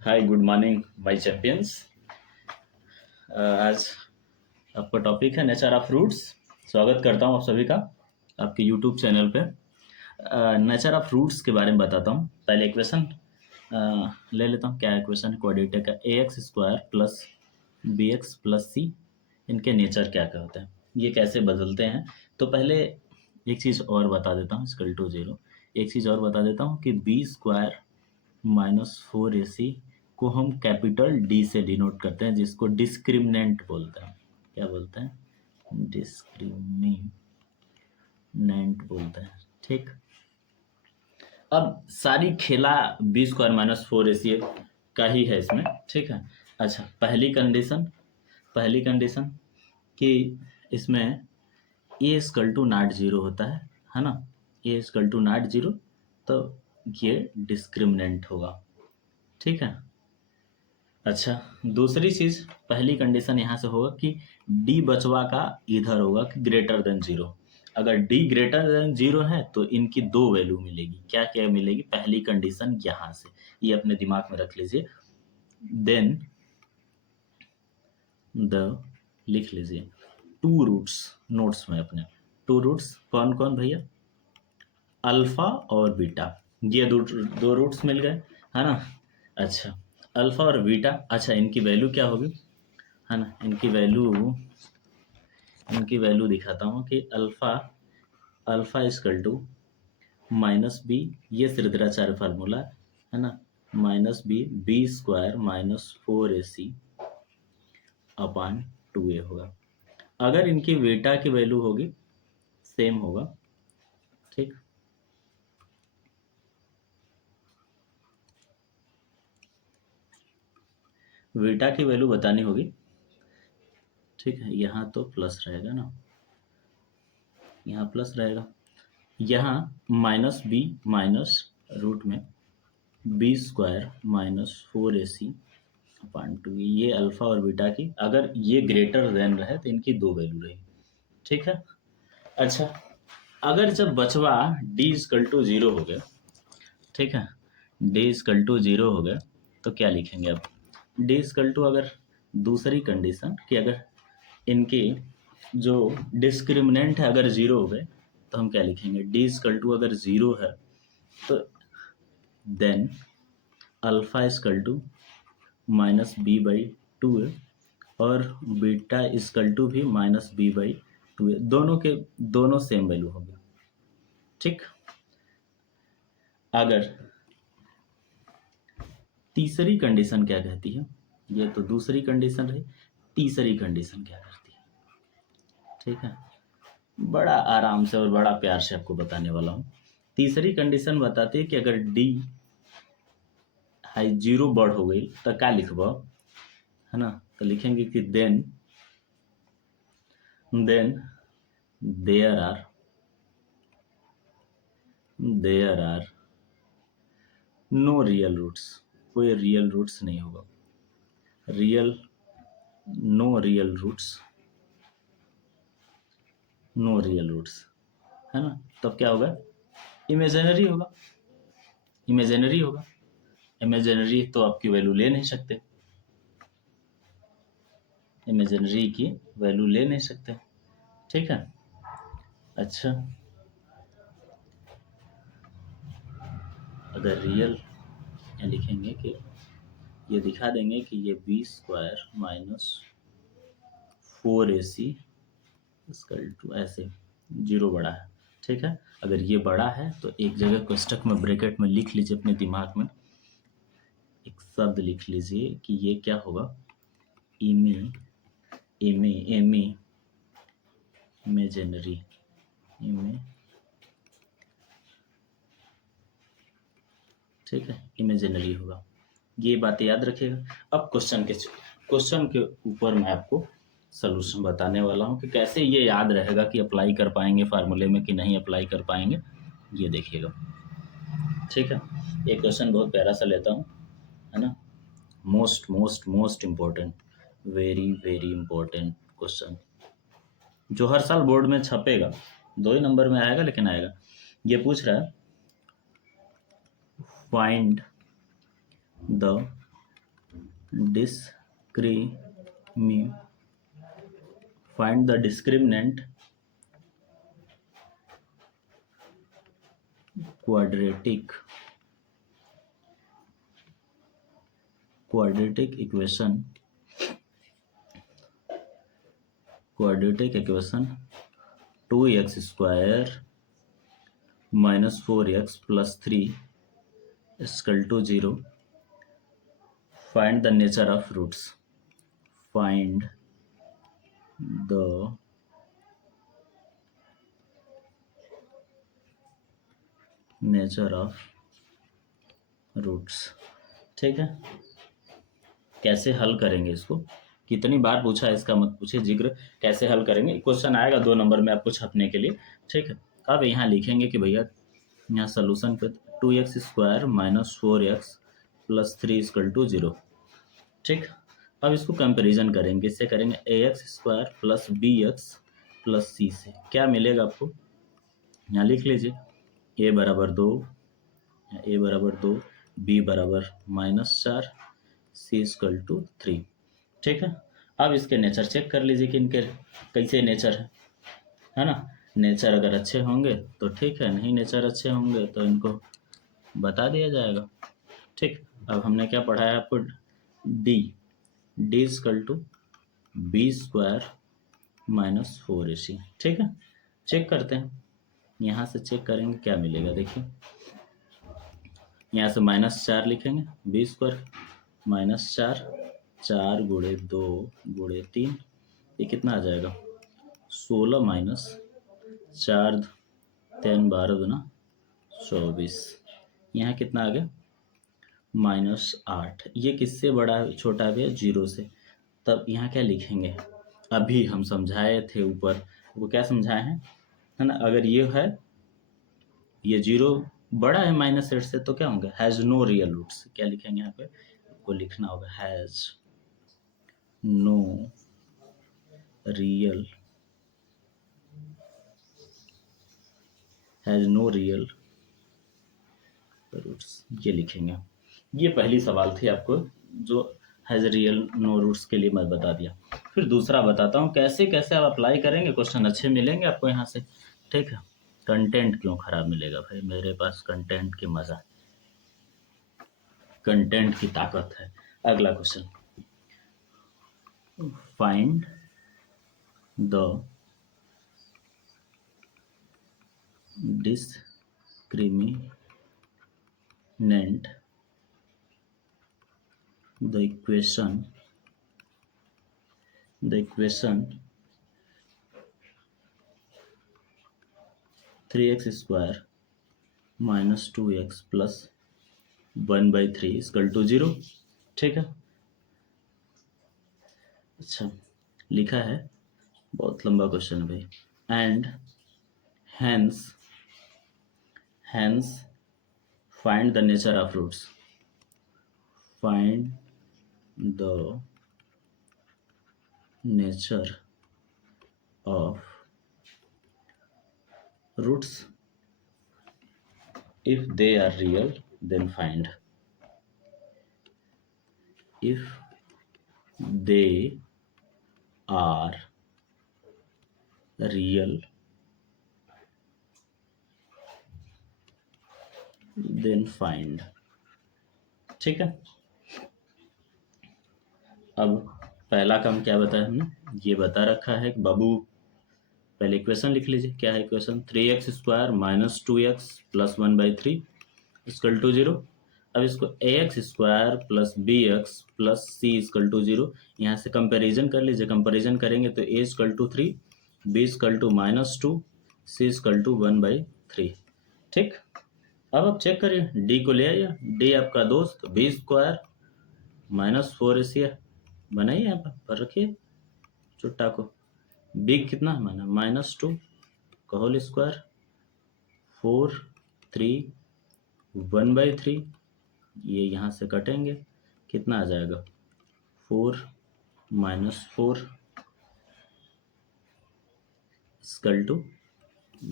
Hi good morning my champions. आज आपका topic है नेचर ऑफ फ्रूट्स। स्वागत करता हूँ आप सभी का आपके यूट्यूब चैनल पे। नेचर ऑफ फ्रूट्स के बारे में बताता हूँ। पहले इक्वेशन ले लेता हूँ। क्या इक्वेशन है? क्वाड्रेटिक का a x square plus b x plus c, इनके नेचर क्या क्या होते हैं, ये कैसे बदलते हैं। तो पहले एक चीज़ और बता देता हूँ, इक्वल टू जीरो। एक चीज़ और बता देता हूँ कि बी स्क्वायर -4ac को हम कैपिटल डी से डिनोट करते हैं, जिसको डिस्क्रिमिनेंट बोलते हैं। क्या बोलते हैं? डिस्क्रिमिनेंट बोलते हैं। ठीक। अब सारी खेला बी स्क्वायर -4ac का ही है इसमें। ठीक है। अच्छा, पहली कंडीशन कि इसमें ए इक्वल टू नॉट जीरो होता है ना। ए इक्वल टू नॉट जीरो, तो ये डिस्क्रिमिनेंट होगा। ठीक है। अच्छा, दूसरी चीज, पहली कंडीशन यहाँ से होगा कि डी बचवा का इधर होगा कि ग्रेटर देन जीरो। अगर डी ग्रेटर देन जीरो है तो इनकी दो वैल्यू मिलेगी। क्या क्या मिलेगी? पहली कंडीशन यहाँ से, ये अपने दिमाग में रख लीजिए। देन द लिख लीजिए टू रूट्स, नोट्स में अपने टू रूट्स कौन कौन भैया? अल्फा और बीटा। ये दो रूट्स मिल गए, है ना। अच्छा, अल्फा और बीटा। अच्छा, इनकी वैल्यू क्या होगी, है ना। इनकी वैल्यू दिखाता हूँ कि alpha alpha equal to -b, ये श्रीधराचार्य फार्मूला है ना। -b स्क्वायर -4ac अपान 2a होगा। अगर इनकी बीटा की वैल्यू होगी, सेम होगा। ठीक। बीटा की वैल्यू बतानी होगी। ठीक है, यहाँ तो प्लस रहेगा ना, यहाँ प्लस रहेगा। यहाँ -b माइनस रूट में बी स्क्वायर -4ac अपान 2, ये अल्फा और बीटा की, अगर ये ग्रेटर देन रहे तो इनकी दो वैल्यू रहेगी। ठीक है। अच्छा, अगर जब बचवा डी इजकल टू जीरो हो गया, ठीक है, डी इजकल टू जीरो हो गया, तो क्या लिखेंगे अब? डी इजकल टू, अगर दूसरी कंडीशन कि अगर इनकी जो डिस्क्रिमिनेंट है अगर जीरो हो गए, तो हम क्या लिखेंगे? डी इजकल टू अगर जीरो है तो then alpha equal to -b/2 है, और बीटा इजकल टू भी -b/2 है। दोनों के दोनों सेम वैल्यू होंगे। ठीक। अगर तीसरी कंडीशन क्या कहती है, ये तो दूसरी कंडीशन रही, तीसरी कंडीशन क्या करती है? ठीक है, बड़ा आराम से और बड़ा प्यार से आपको बताने वाला हूँ। तीसरी कंडीशन बताती है कि अगर डी हाई जीरो बढ़ हो गई तो क्या लिखब, है ना। तो लिखेंगे कि then there are no real roots. कोई रियल रूट्स नहीं होगा। Real no real roots, no real roots, है ना। तब क्या होगा? इमेजिनरी होगा। इमेजिनरी होगा। इमेजिनरी तो आपकी वैल्यू ले नहीं सकते, इमेजिनरी की वैल्यू ले नहीं सकते। ठीक है। अच्छा, अगर रियल लिखेंगे कि ये दिखा देंगे कि ये B square -4ac equal to ऐसे जीरो बड़ा है। ठीक है। अगर ये बड़ा है तो एक जगह कोष्टक में ब्रैकेट में लिख लीजिए, अपने दिमाग में एक शब्द लिख लीजिए कि ये क्या होगा? इमे इमे इमे इमेजिनरी, इमे, ठीक है, इमेजिनरी होगा। ये बातें याद रखिएगा। अब क्वेश्चन के ऊपर मैं आपको सलूशन बताने वाला हूँ कि कैसे ये याद रहेगा, कि अप्लाई कर पाएंगे फार्मूले में कि नहीं अप्लाई कर पाएंगे, ये देखिएगा। ठीक है। एक क्वेश्चन बहुत प्यारा सा लेता हूँ, है ना। Most most most important, very very important question, जो हर साल बोर्ड में छपेगा, 2 ही नंबर में आएगा लेकिन आएगा। ये पूछ रहा है, find the find the discriminant quadratic equation 2x square minus 4x plus 3 is equal to 0. Find the nature of roots. Find the nature of roots. ठीक है, कैसे हल करेंगे इसको, कितनी बार पूछा है इसका मत पूछिए जिक्र, कैसे हल करेंगे। क्वेश्चन आएगा 2 नंबर में आपको छपने के लिए। ठीक है, अब यहाँ लिखेंगे कि भैया यहाँ सोल्यूशन पे 2x square minus 4x plus 3 equal to 0। ठीक, अब इसको कंपैरिजन करेंगे, इससे करेंगे ax square plus bx plus c से क्या मिलेगा आपको, यहाँ लिख लीजिए a बराबर 2, b बराबर -4, c इक्वल टू 3। ठीक है, अब इसके नेचर चेक कर लीजिए कि इनके कैसे नेचर है ना। नेचर अगर अच्छे होंगे तो ठीक है, नहीं नेचर अच्छे होंगे तो इनको बता दिया जाएगा। ठीक, अब हमने क्या पढ़ा है आपको, D equal to B square minus 4ac। ठीक है, चेक करते हैं, यहाँ से चेक करेंगे क्या मिलेगा। देखिए यहाँ से -4 लिखेंगे, बी स्क्वायर -4, 4 गुणे 2 गुणे 3, ये कितना आ जाएगा 16 माइनस 4 3 12 दूना 24, यहाँ कितना आ गया -8। ये किससे बड़ा छोटा है, 0 से। तब यहाँ क्या लिखेंगे, अभी हम समझाए थे ऊपर, वो क्या समझाए हैं, है ना। अगर ये है, ये 0 बड़ा है -8 से तो क्या होंगे, हैज़ नो रियल रूट्स। क्या लिखेंगे यहाँ पे, आपको लिखना होगा हैज़ नो रियल रूट्स, ये लिखेंगे। ये पहली सवाल थी आपको जो हैज़ रियल नो रूट्स के लिए मैं बता दिया। फिर दूसरा बताता हूँ कैसे कैसे आप अप्लाई करेंगे, क्वेश्चन अच्छे मिलेंगे आपको यहाँ से। ठीक है, कंटेंट क्यों खराब मिलेगा भाई, मेरे पास कंटेंट की मज़ा, कंटेंट की ताकत है। अगला question, find the discriminant the equation 3x square minus 2x plus 1/3 equal to 0। ठीक है, अच्छा लिखा है, बहुत लंबा क्वेश्चन है भाई। And hence find the nature of roots, find the nature of roots, if they are real then find, if they are real then find। ठीक है, अब पहला काम क्या बताया हमने, ये बता रखा है कि बाबू पहले इक्वेशन लिख लीजिए। क्या है equation, 3x square minus 2x plus 1/3 equal to 0। अब इसको ax square plus bx plus c equal to 0, यहाँ से कंपैरिजन कर लीजिए। कंपैरिजन करेंगे तो a equal to 3, b equal to -2, c equal to 1/3। ठीक, अब आप चेक करिए, d को ले आइए, d आपका दोस्त b स्क्वायर माइनस 4ac बनाइए, यहाँ पर रखिए चुट्टा को, b कितना है माना -2 का होल स्क्वायर 4 3 1/3, ये यहाँ से कटेंगे, कितना आ जाएगा 4 -4 इक्वल टू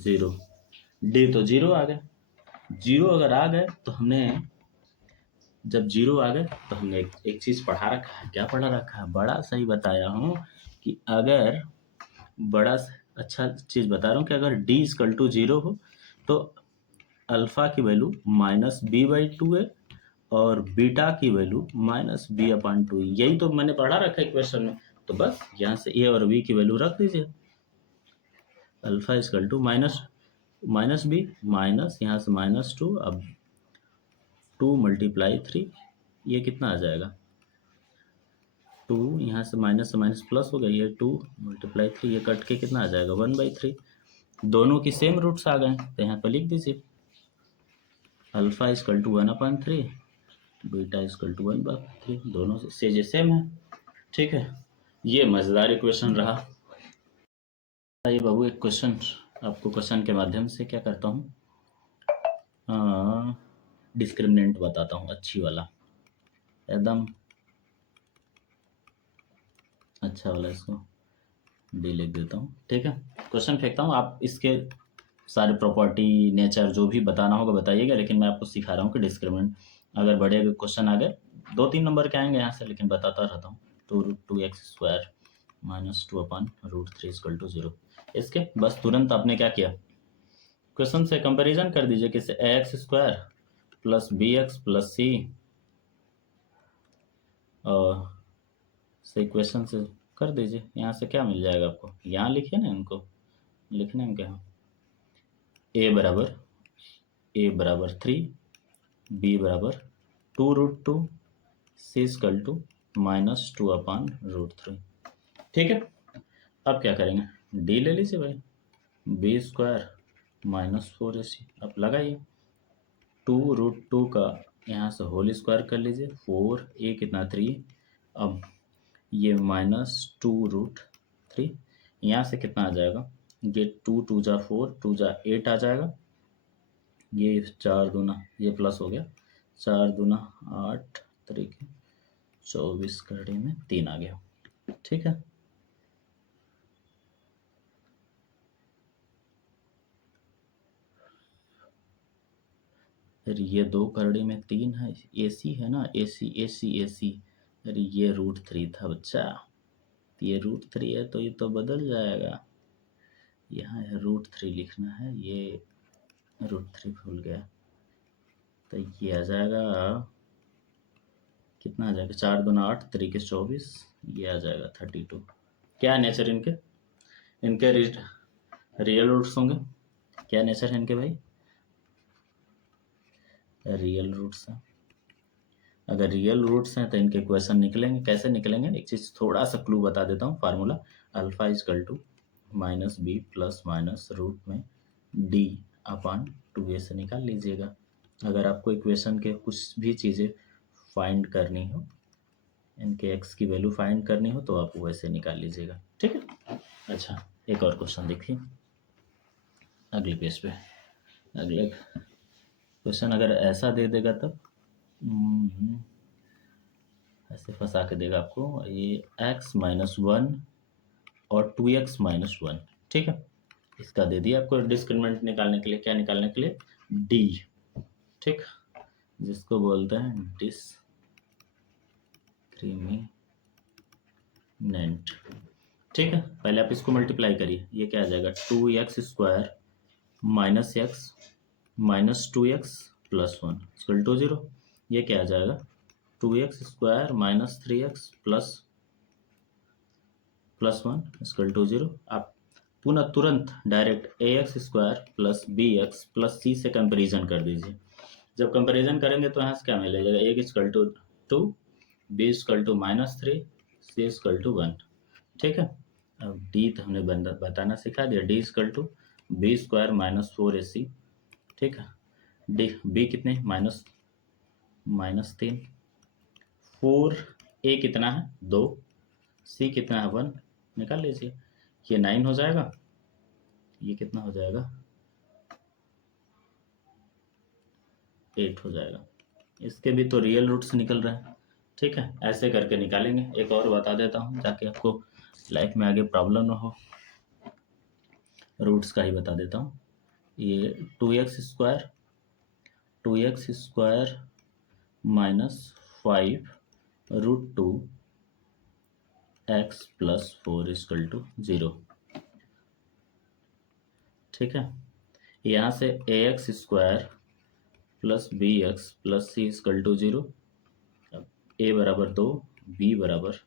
0। डी तो 0 आ गए, 0 अगर आ गए तो हमने जब जीरो आ गए तो हमने एक चीज़ पढ़ा रखा है। क्या पढ़ा रखा है? बड़ा सही बताया हूँ कि अगर बड़ा अच्छा चीज़ बता रहा हूँ कि अगर डी इक्वल टू जीरो हो तो अल्फ़ा की वैल्यू -b/2 है और बीटा की वैल्यू -b/2। यही तो मैंने पढ़ा रखा है क्वेश्चन में। तो बस यहाँ से ए और बी की वैल्यू रख दीजिए। Alpha equal to minus B minus यहाँ से -2, अब 2 × 3, ये कितना आ जाएगा? 2 यहाँ से माइनस प्लस हो गया, ये 2 × 3, ये कट के कितना आ जाएगा? 1/3। दोनों की सेम रूट्स आ गए तो यहाँ पर लिख दीजिए alpha equal to 1/3, beta equal to 1/3, दोनों से सेम है। ठीक है, ये मज़ेदार इक्वेशन रहा। ये बाबू एक क्वेश्चन, आपको क्वेश्चन के माध्यम से क्या करता हूँ, डिस्क्रिमिनेंट बताता हूँ, अच्छी वाला, एकदम अच्छा वाला, इसको डी लिख देता हूँ। ठीक है, क्वेश्चन फेंकता हूँ, आप इसके सारे प्रॉपर्टी नेचर जो भी बताना होगा बताइएगा, लेकिन मैं आपको सिखा रहा हूँ कि डिस्क्रिमिनेंट अगर बड़े क्वेश्चन आ गए 2-3 नंबर के आएंगे यहाँ से, लेकिन बताता रहता हूँ। 2√2x² -2/√3 = 0। इसके बस तुरंत आपने क्या किया, क्वेश्चन से कंपैरिजन कर दीजिए, किससे? ax² + bx + c, और से क्वेश्चन से कर दीजिए। यहाँ से क्या मिल जाएगा आपको? यहाँ लिखिए ना, इनको लिखने में क्या है, a = 3, b = 2√2, c = -2/√3। ठीक है, अब क्या करेंगे, डी ले लीजिए भाई, b² - 4ac, अब लगाइए 2√2 का यहाँ से होल स्क्वायर कर लीजिए, 4 a कितना 3, अब ये -2√3, यहाँ से कितना आ जाएगा, ये 2 2 जा 4, 2 जा 8 आ जाएगा, ये 4 दूना, ये प्लस हो गया, 4 दूना 8, 3 24, करड़ी में 3 आ गया। ठीक है, फिर ये 2 करड़ी में 3 है, AC है ना, AC। अरे ये √3 था बच्चा, ये √3 है तो ये तो बदल जाएगा, यहाँ है √3 लिखना है, ये √3 भूल गया, तो ये आ जाएगा, कितना आ जाएगा, 4 दूना 8, 3 के 24, ये आ जाएगा 32। क्या नेचर इनके रियल रूट्स होंगे, क्या नेचर है इनके भाई? रियल रूट्स हैं। अगर रियल रूट्स हैं तो इनके क्वेश्चन निकलेंगे, कैसे निकलेंगे? एक चीज़ थोड़ा सा क्लू बता देता हूँ, formula alpha equal to -b ± root में d/2a से निकाल लीजिएगा। अगर आपको इक्वेशन के कुछ भी चीज़ें फाइंड करनी हो, इनके x की वैल्यू फाइंड करनी हो, तो आप वैसे निकाल लीजिएगा। ठीक है, अच्छा एक और क्वेश्चन देखिए अगले पेज पे। अगले क्वेश्चन अगर ऐसा दे देगा तब ऐसे फंसा के देगा आपको, ये x - 1 और 2x - 1। ठीक है, इसका दे दिया आपको डिस्क्रिमिनेंट निकालने के लिए, क्या निकालने के लिए? d। ठीक, जिसको बोलते हैं डिस्क्रिमिनेंट। ठीक है, पहले आप इसको मल्टीप्लाई करिए, ये क्या आ जाएगा, 2x² - x - 2x + 1 = 0। ये क्या आ जाएगा, 2x² - 3x + 1 = 0। आप पुनः तुरंत डायरेक्ट ax² + bx + c से कंपैरिजन कर दीजिए। जब कंपैरिजन करेंगे तो यहाँ से क्या मिलेगा, a = 2, b = -3, c = 1। ठीक है, अब d तो हमने बताना सिखा दिया, d = b² - 4ac। ठीक है, d b कितने, -3, 4 a कितना है 2, c कितना है 1, निकाल लीजिए, ये 9 हो जाएगा, ये कितना हो जाएगा 8 हो जाएगा। इसके भी तो रियल रूट्स निकल रहे हैं। ठीक है, ऐसे करके निकालेंगे। एक और बता देता हूँ ताकि आपको लाइफ में आगे प्रॉब्लम ना हो, रूट्स का ही बता देता हूँ। ये 2x² -5√2x+4 = 0। ठीक है, यहाँ से ax² plus bx plus c = 0। अब a बराबर 2, b बराबर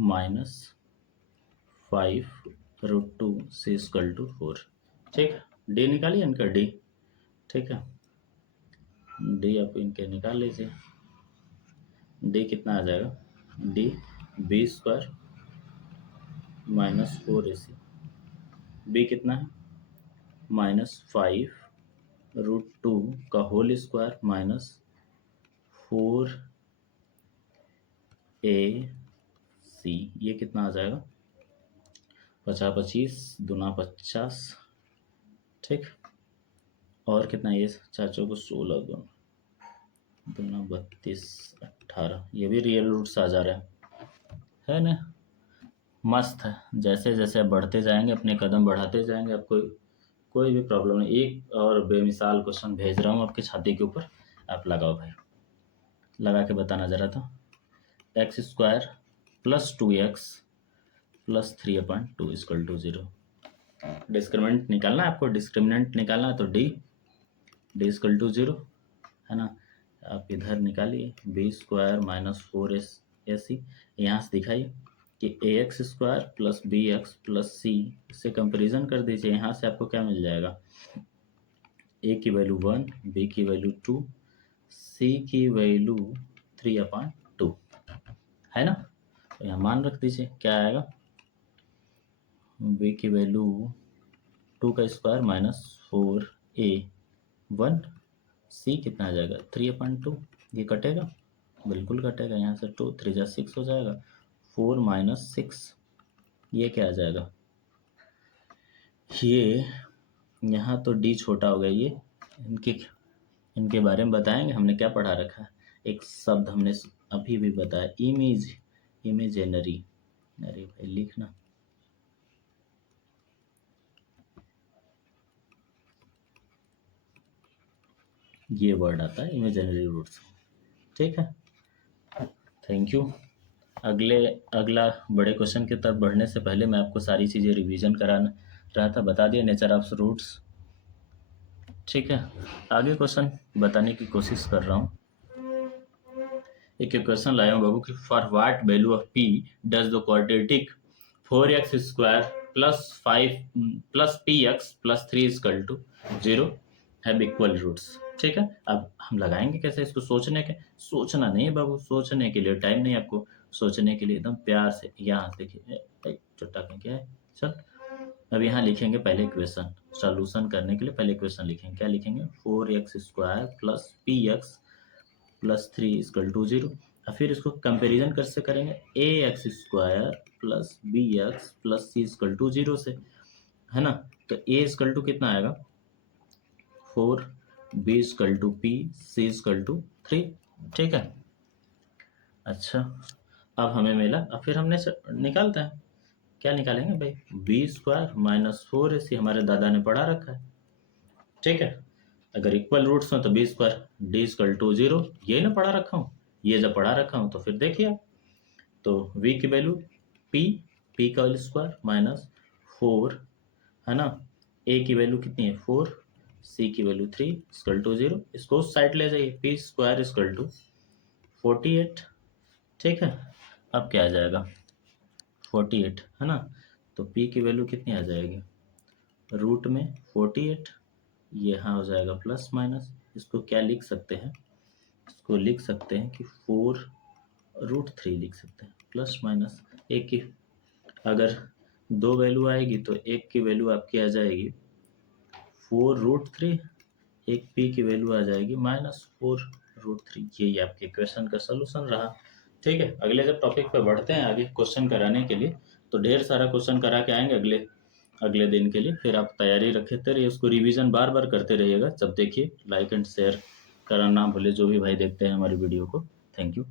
-5√2c = 4। ठीक है, डी निकालिए इनका डी। ठीक है, डी आप इनके निकाल लीजिए। डी कितना आ जाएगा, डी b² -4ac, बी कितना है -5√2 का होल स्क्वायर -4ac, ये कितना आ जाएगा 50 25 दूना 50। ठीक, और कितना ये 4 को 16 दूना 32 18, ये भी रियल रूट्स आ जा रहे है ना। मस्त है, जैसे जैसे आप बढ़ते जाएंगे अपने कदम बढ़ाते जाएंगे, आपको कोई भी प्रॉब्लम नहीं। एक और बेमिसाल क्वेश्चन भेज रहा हूँ आपके छाती के ऊपर, आप लगाओ भाई, लगा के बताना जरा। तो x² + 2x + 3/2 = 0। डिस्क्रिमिनेंट निकालना है आपको, डिस्क्रिमिनेंट निकालना है तो d = 0 है ना। आप इधर निकालिए b² -4ac, यहाँ से दिखाइए कि ax² + bx + c से कंपेरिजन कर दीजिए। यहाँ से आपको क्या मिल जाएगा, a की वैल्यू 1, b की वैल्यू 2, c की वैल्यू 3/2 है ना। तो यहाँ मान रख दीजिए, क्या आएगा, b की वैल्यू 2 का स्क्वायर -4a1, c कितना आ जाएगा 3/2, ये कटेगा, बिल्कुल कटेगा। यहाँ से 2 3 जा 6 हो जाएगा, 4 - 6, ये क्या आ जाएगा, ये यहाँ तो d छोटा हो गया। ये इनके बारे में बताएंगे, हमने क्या पढ़ा रखा है। एक शब्द हमने अभी भी बताया, इमेजिनरी। अरे भाई लिखना, ये वर्ड आता है इमेजिनरी रूट्स। ठीक है, थैंक यू। अगला बड़े क्वेश्चन की तरफ बढ़ने से पहले मैं आपको सारी चीज़ें रिवीजन कराना रहा था, बता दिया नेचर ऑफ रूट्स। ठीक है, आगे क्वेश्चन बताने की कोशिश कर रहा हूँ। एक क्वेश्चन लाया हूँ बाबू कि for what value of p does the quadratic 4x² + 5 + px + 3 = 0 have equal roots. ठीक है, अब हम लगाएंगे कैसे इसको, सोचना नहीं है बाबू, सोचने के लिए टाइम नहीं आपको, सोचने के लिए एकदम प्यार से यहाँ देखिए, छोटा क्या है, चल अब यहाँ लिखेंगे पहले इक्वेशन, सॉल्यूशन करने के लिए पहले इक्वेशन लिखेंगे। क्या लिखेंगे, 4x² + px + 3 = 0। और फिर इसको कंपेरिजन कैसे करेंगे, ax² + bx + c = 0 से, है ना। तो a = कितना आएगा 4, b = p, c = 3। ठीक है, अच्छा अब हमें मिला, अब फिर हमने निकालते हैं, क्या निकालेंगे भाई, b² - 4ac, हमारे दादा ने पढ़ा रखा है। ठीक है, अगर इक्वल रूट्स हो तो b² d = 0, ये ना पढ़ा रखा हूँ, ये जब पढ़ा रखा हूँ तो फिर देखिए, तो v की वैल्यू p का होल स्क्वायर -4 है ना, a की वैल्यू कितनी है 4, c की वैल्यू 3 = 0, इसको उस साइड ले जाइए, p² = 48। ठीक है, अब क्या आ जाएगा 48 है ना, तो p की वैल्यू कितनी आ जाएगी, रूट में 48, ये यहाँ हो जाएगा प्लस माइनस, इसको क्या लिख सकते हैं, इसको लिख सकते हैं कि 4√3 लिख सकते हैं, प्लस माइनस एक की, अगर 2 वैल्यू आएगी तो एक की वैल्यू आपकी आ जाएगी 4√3, एक p की वैल्यू आ जाएगी -4√3। ये आपके क्वेश्चन का सोल्यूशन रहा। ठीक है, अगले जब टॉपिक पे बढ़ते हैं आगे क्वेश्चन कराने के लिए, तो ढेर सारा क्वेश्चन करा के आएंगे अगले दिन के लिए। फिर आप तैयारी रखते रहिए, उसको रिवीजन बार बार करते रहिएगा। जब देखिए लाइक एंड शेयर करना ना भूले, जो भी भाई देखते हैं हमारी वीडियो को। Thank you.